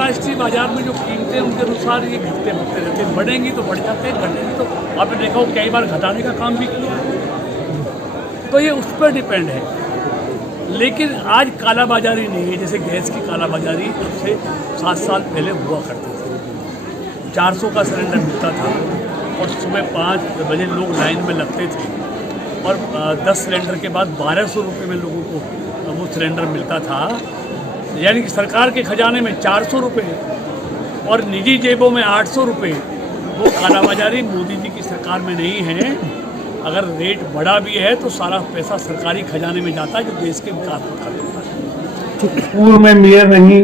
अंतर्राष्ट्रीय बाजार में जो कीमतें उनके अनुसार ये घटते बढ़ते रहते हैं, बढ़ेंगी तो बढ़ जाते हैं, घटेंगी तो आपने देखा हो कई बार घटाने का काम भी किया है। तो ये उस पर डिपेंड है। लेकिन आज कालाबाजारी नहीं है, जैसे गैस की कालाबाजारी अब से 7 साल पहले हुआ करती थी। 400 का सिलेंडर मिलता था और सुबह 5 बजे लोग लाइन में लगते थे और 10 सिलेंडर के बाद 1200 रुपये में लोगों को वो सिलेंडर मिलता था। यानी कि सरकार के खजाने में 400 रुपये और निजी जेबों में 800 रुपये। वो कालाबाजारी मोदी जी की सरकार में नहीं है। अगर रेट बढ़ा भी है तो सारा पैसा सरकारी खजाने में जाता है जो देश के विकास में खर्च होता है। पूर्व में मेयर रही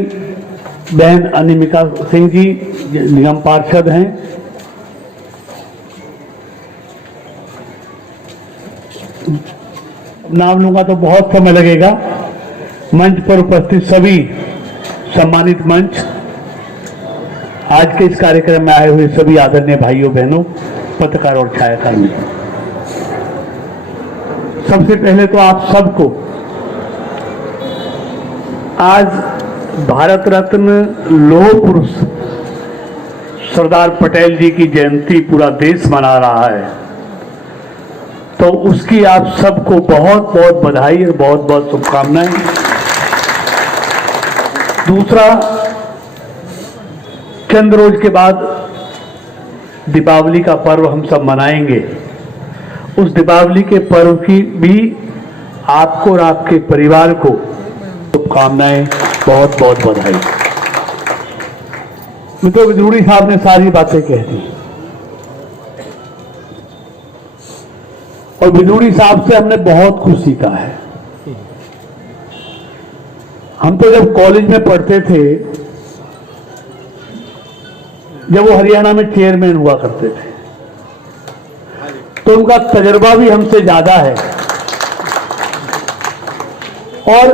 बहन अनिमिका सिंह जी निगम पार्षद हैं। नाम लूंगा तो बहुत समय लगेगा। मंच पर उपस्थित सभी सम्मानित मंच, आज के इस कार्यक्रम में आए हुए सभी आदरणीय भाइयों बहनों, पत्रकार और छायाकर्मी, सबसे पहले तो आप सबको आज भारत रत्न लौह पुरुष सरदार पटेल जी की जयंती पूरा देश मना रहा है, तो उसकी आप सबको बहुत बहुत बधाई और बहुत बहुत शुभकामनाएं। दूसरा, चंद रोज के बाद दीपावली का पर्व हम सब मनाएंगे। उस दीपावली के पर्व की भी आपको और आपके परिवार को शुभकामनाएं, बहुत बहुत बधाई। मित्रों, विदुड़ी साहब ने सारी बातें कह दी और विदुड़ी साहब से हमने बहुत कुछ सीखा है। हम तो जब कॉलेज में पढ़ते थे, जब वो हरियाणा में चेयरमैन हुआ करते थे, तो उनका तजर्बा भी हमसे ज्यादा है और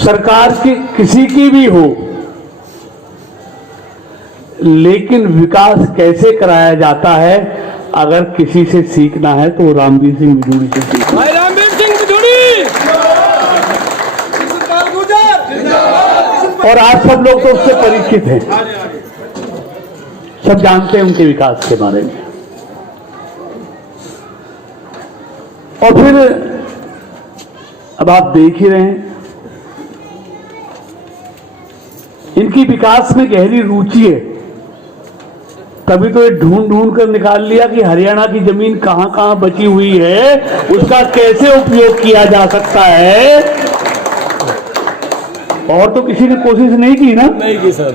सरकार की किसी की भी हो, लेकिन विकास कैसे कराया जाता है अगर किसी से सीखना है तो रामवीर सिंह विदुड़ी से सीखना। भाई रामवीर सिंह विदुड़ी और आप सब लोग तो उससे परिचित हैं, सब जानते हैं उनके विकास के बारे में। और फिर अब आप देख ही रहे हैं, इनकी विकास में गहरी रुचि है, तभी तो ये ढूंढ ढूंढ कर निकाल लिया कि हरियाणा की जमीन कहां कहां बची हुई है, उसका कैसे उपयोग किया जा सकता है। और तो किसी ने कोशिश नहीं की ना? नहीं की सर।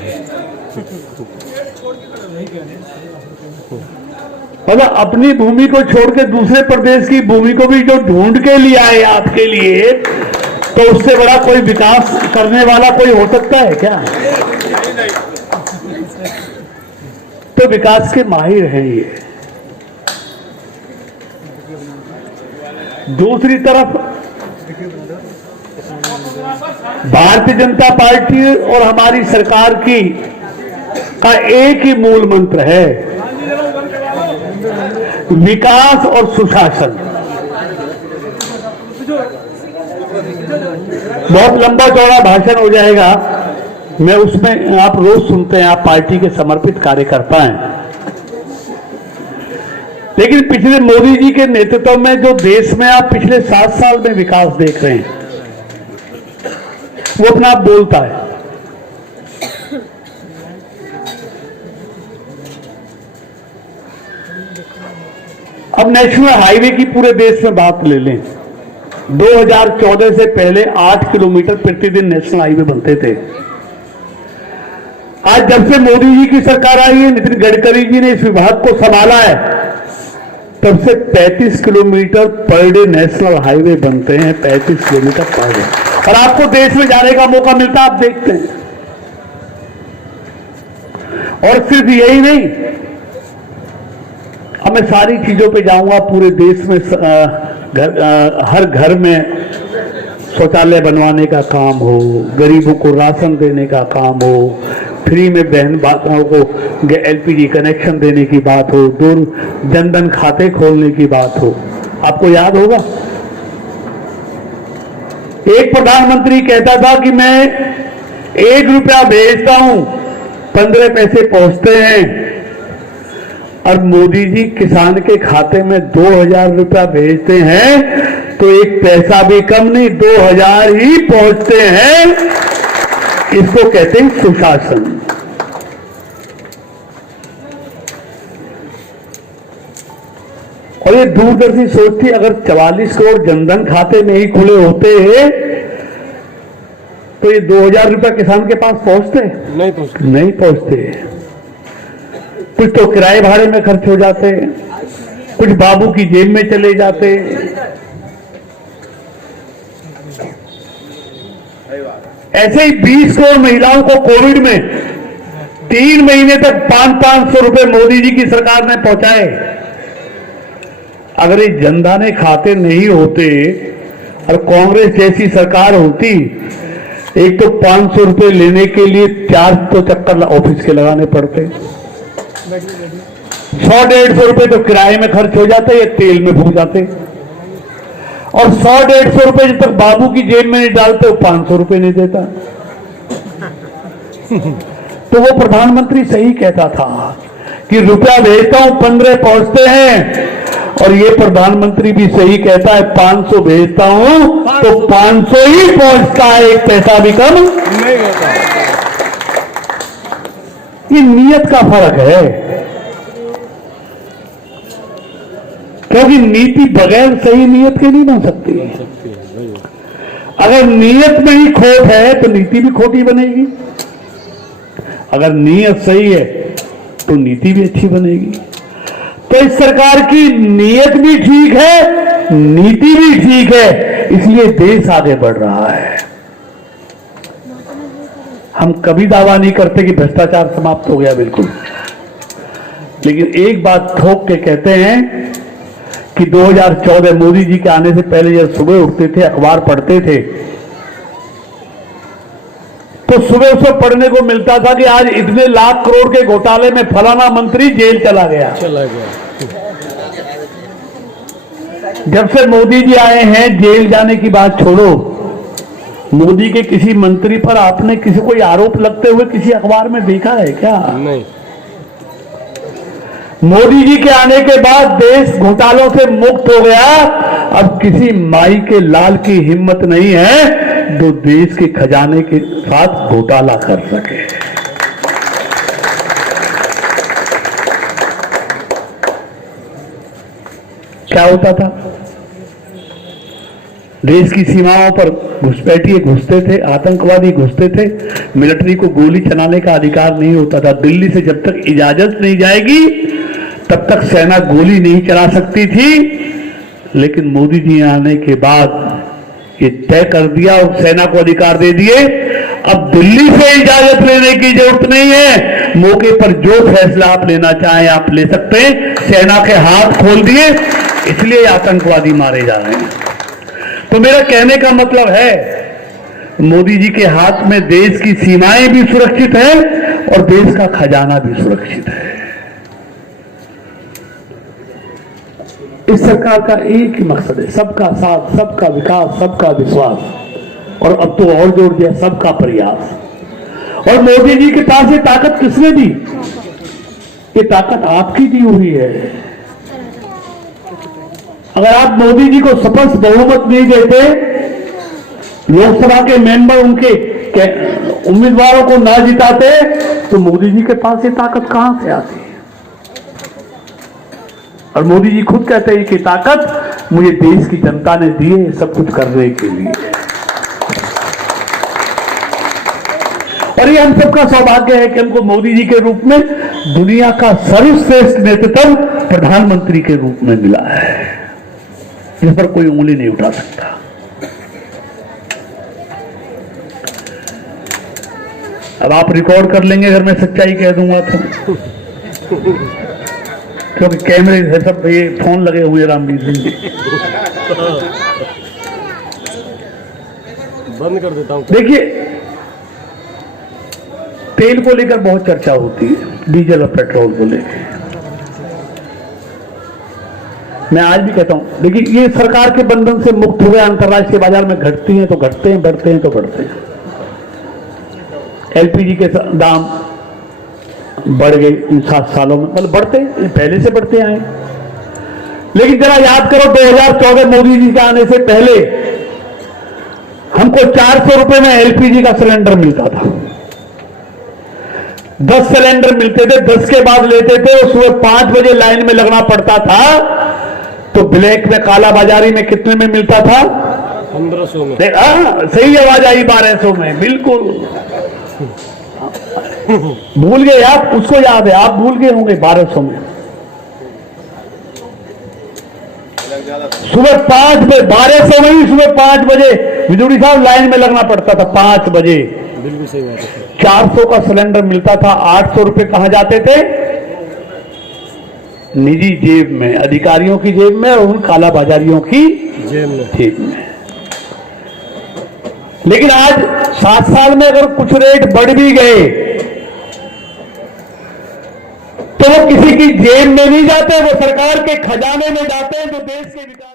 मतलब अपनी भूमि को छोड़ के दूसरे प्रदेश की भूमि को भी जो ढूंढ के लिया है आपके लिए, तो उससे बड़ा कोई विकास करने वाला कोई हो सकता है क्या? तो विकास के माहिर हैं ये। दूसरी तरफ भारतीय जनता पार्टी और हमारी सरकार की का एक ही मूल मंत्र है, विकास और सुशासन। बहुत लंबा चौड़ा भाषण हो जाएगा, मैं उसमें, आप रोज सुनते हैं, आप पार्टी के समर्पित कार्यकर्ता हैं, लेकिन पिछले मोदी जी के नेतृत्व में जो देश में आप पिछले 7 साल में विकास देख रहे हैं, वो अपना आप बोलता है। अब नेशनल हाईवे की पूरे देश में बात ले लें, 2014 से पहले 8 किलोमीटर प्रतिदिन नेशनल हाईवे बनते थे। आज जब से मोदी जी की सरकार आई है, नितिन गडकरी जी ने इस विभाग को संभाला है, तब से 35 kilometre per day national highway बनते हैं, 35 किलोमीटर पर डे। और आपको देश में जाने का मौका मिलता है, आप देखते हैं। और सिर्फ यही नहीं, अब मैं सारी चीजों पे जाऊंगा। पूरे देश में हर घर में शौचालय बनवाने का काम हो, गरीबों को राशन देने का काम हो, फ्री में बहन बातों को LPG कनेक्शन देने की बात हो, जनधन खाते खोलने की बात हो। आपको याद होगा, एक प्रधानमंत्री कहता था कि मैं ₹1 भेजता हूं 15 पैसे पहुंचते हैं, और मोदी जी किसान के खाते में 2000 रुपया भेजते हैं तो 1 पैसा भी कम नहीं 2000 ही पहुंचते हैं। इसको कहते हैं सुशासन। और ये दूरदर्शी सोच थी, अगर 44 करोड़ जनधन खाते नहीं खुले होते तो ये 2000 रुपया किसान के पास पहुंचते? नहीं पहुंचते। कुछ तो किराए भाड़े में खर्च हो जाते, कुछ बाबू की जेब में चले जाते। ऐसे ही 20 करोड़ महिलाओं को कोविड में 3 महीने तक 500-500 रुपए मोदी जी की सरकार ने पहुंचाए। अगर ये जनधन खाते नहीं होते और कांग्रेस जैसी सरकार होती, एक तो 500 रुपए लेने के लिए 4 तो चक्कर ऑफिस के लगाने पड़ते, 100-150 रुपए तो किराए में खर्च हो जाते या तेल में फूक जाते, और 100-150 रुपए जब तक बाबू की जेब में नहीं डालते वो 500 रुपए नहीं देता। तो वो प्रधानमंत्री सही कहता था कि रुपया भेजता हूं 15 पहुंचते हैं, और ये प्रधानमंत्री भी सही कहता है 500 भेजता हूं तो 500 ही पहुंचता है, 1 पैसा भी कम नहीं होता। ये नीयत का फर्क है, क्योंकि नीति बगैर सही नीयत के नहीं बन सकती। अगर नीयत में ही खोट है तो नीति भी खोटी बनेगी, अगर नीयत सही है तो नीति भी अच्छी बनेगी। तो इस सरकार की नीयत भी ठीक है, नीति भी ठीक है, इसलिए देश आगे बढ़ रहा है। हम कभी दावा नहीं करते कि भ्रष्टाचार समाप्त हो गया, बिल्कुल, लेकिन एक बात ठोक के कहते हैं कि 2014 मोदी जी के आने से पहले जब सुबह उठते थे, अखबार पढ़ते थे, तो सुबह उसे पढ़ने को मिलता था कि आज इतने लाख करोड़ के घोटाले में फलाना मंत्री जेल चला गया। जब से मोदी जी आए हैं, जेल जाने की बात छोड़ो, मोदी के किसी मंत्री पर आपने किसी कोई आरोप लगते हुए किसी अखबार में देखा है क्या? नहीं। मोदी जी के आने के बाद देश घोटालों से मुक्त हो गया। अब किसी माई के लाल की हिम्मत नहीं है जो देश के खजाने के साथ घोटाला कर सके। क्या होता था? देश की सीमाओं पर घुसपैठिए घुसते थे, आतंकवादी घुसते थे, मिलिट्री को गोली चलाने का अधिकार नहीं होता था। दिल्ली से जब तक इजाजत नहीं जाएगी तब तक सेना गोली नहीं चला सकती थी, लेकिन मोदी जी आने के बाद ये तय कर दिया और सेना को अधिकार दे दिए। अब दिल्ली से इजाजत लेने की जरूरत नहीं है, मौके पर जो फैसला आप लेना चाहें आप ले सकते हैं। सेना के हाथ खोल दिए, इसलिए आतंकवादी मारे जा रहे हैं। तो मेरा कहने का मतलब है, मोदी जी के हाथ में देश की सीमाएं भी सुरक्षित हैं और देश का खजाना भी सुरक्षित है। इस सरकार का एक ही मकसद है, सबका साथ, सबका विकास, सबका विश्वास, और अब तो और जोड़ दिया, सबका प्रयास। और मोदी जी के पास ये ताकत किसने दी? ये ताकत आपकी दी हुई है। अगर आप मोदी जी को स्पष्ट बहुमत नहीं देते, लोकसभा के मेंबर उनके उम्मीदवारों को ना जिताते, तो मोदी जी के पास ये ताकत कहां से आती? और मोदी जी खुद कहते हैं कि ताकत मुझे देश की जनता ने दी है सब कुछ करने के लिए। और ये हम सबका सौभाग्य है कि हमको मोदी जी के रूप में दुनिया का सर्वश्रेष्ठ नेतृत्व प्रधानमंत्री के रूप में मिला है, जिस पर कोई उंगली नहीं उठा सकता। अब आप रिकॉर्ड कर लेंगे अगर मैं सच्चाई कह दूंगा तो, क्योंकि कैमरे है सब, ये फोन लगे हुए रामवीर सिंह जी। बंद कर देता हूं। देखिए, तेल को लेकर बहुत चर्चा होती है, डीजल और पेट्रोल को लेकर। मैं आज भी कहता हूं, देखिए ये सरकार के बंधन से मुक्त हुए अंतर्राष्ट्रीय बाजार में घटती हैं तो घटते हैं, बढ़ते हैं तो बढ़ते हैं। एलपीजी के दाम बढ़ गए इन 7 सालों में, मतलब बढ़ते पहले से बढ़ते आए। लेकिन जरा याद करो 2014 मोदी जी के आने से पहले हमको 400 रुपए में एलपीजी का सिलेंडर मिलता था। 10 सिलेंडर मिलते थे, 10 के बाद लेते थे, और सुबह 5 बजे लाइन में लगना पड़ता था। तो ब्लैक में, काला बाजारी में कितने में मिलता था? 1500 में। सही आवाज आई, 1200 में, बिल्कुल। भूल गए आप, उसको याद है, आप भूल गए होंगे 1200 में। सुबह 5 बजे, 1200 में ही सुबह 5 बजे विदुड़ी साहब लाइन में लगना पड़ता था 5 बजे। बिल्कुल सही बात है। 400 का सिलेंडर मिलता था, 800 रुपए कहां जाते थे? निजी जेब में, अधिकारियों की जेब में, और उन काला बाजारियों की जेब में। लेकिन आज 7 साल में अगर कुछ रेट बढ़ भी गए तो वो किसी की जेब में नहीं जाते, वो सरकार के खजाने में जाते हैं, जो देश के विकास